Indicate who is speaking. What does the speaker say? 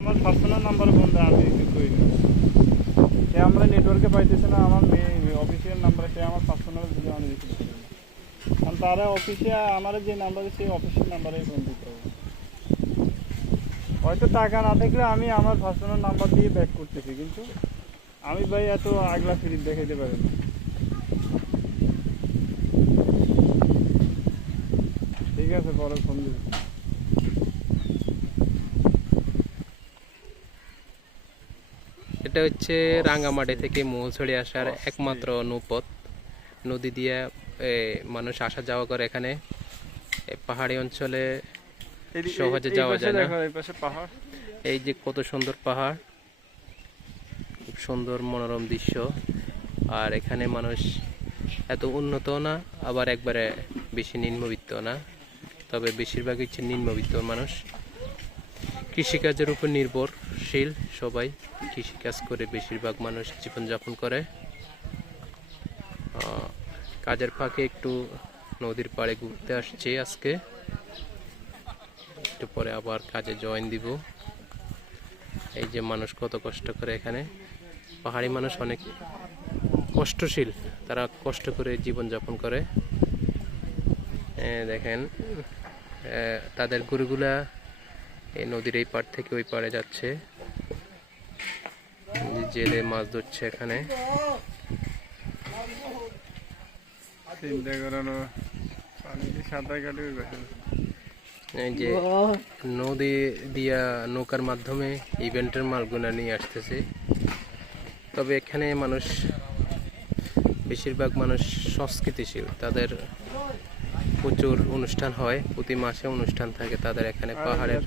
Speaker 1: আমার personal number বন্ধ আমি করি সে আমরা নেটওয়ার্কে পাইতেছে না, আমার অফিসিয়াল নাম্বারে সে আমার পার্সোনাল দিলে আমি রিসিভ করি কারণ তারা অফিসে আমার যে নাম্বার সেই অফিসিয়াল নাম্বারেই ফোন দিতে হবে হয়তো টাকা না থাকলে আমি আমার পার্সোনাল নাম্বার দিয়ে ব্যাক করতেছি, কিন্তু আমি ভাই এত আগলা ফিরিপ দেখাইতে পারি না। ঠিক আছে, পরে ফোন দিবি।
Speaker 2: এটা হচ্ছে রাঙ্গামাটি থেকে মৌছড়ি আসার একমাত্র নৌপথ। নদী দিয়ে মানুষ আসা যাওয়া করে এখানে। পাহাড়ি অঞ্চলে সহজে যাওয়া যায় না।
Speaker 1: এই পাহাড়।
Speaker 2: এই যে কত সুন্দর পাহাড় খুব সুন্দর মনোরম দৃশ্য। আর এখানে মানুষ এত উন্নত না আবার একবারে বেশি নিম্নবিত্ত না। তবে বেশিরভাগই হচ্ছে নিম্নবিত্ত মানুষ। কৃষিকাজের উপর নির্ভরশীল সবাই কৃষিকাজ করে বেশিরভাগ মানুষ জীবনযাপন করে। কাজের ফাঁকে একটু নদীর পাড়ে ঘুরতে আসছি আজকে। একটু পরে আবার কাজে জয়েন দিব। এই যে মানুষ কত কষ্ট করে এখানে। পাহাড়ি মানুষ অনেক কষ্টশীল, তারা কষ্ট করে জীবনযাপন করে। দেখেন তাদের গরুগুলা এই নদীর এই পাড় থেকে ওই পাড়ে যাচ্ছে। জেলে মাছ ধরছে এখানে। এই যে নদী দিয়া নৌকার মাধ্যমে ইভেন্টের মালগুলা নিয়ে আসতেছে। তবে এখানে মানুষ বেশিরভাগ মানুষ সংস্কৃতিশীল। তাদের প্রচুর অনুষ্ঠান হয় প্রতি মাসে অনুষ্ঠান থাকে তাদের এখানে পাহাড়ের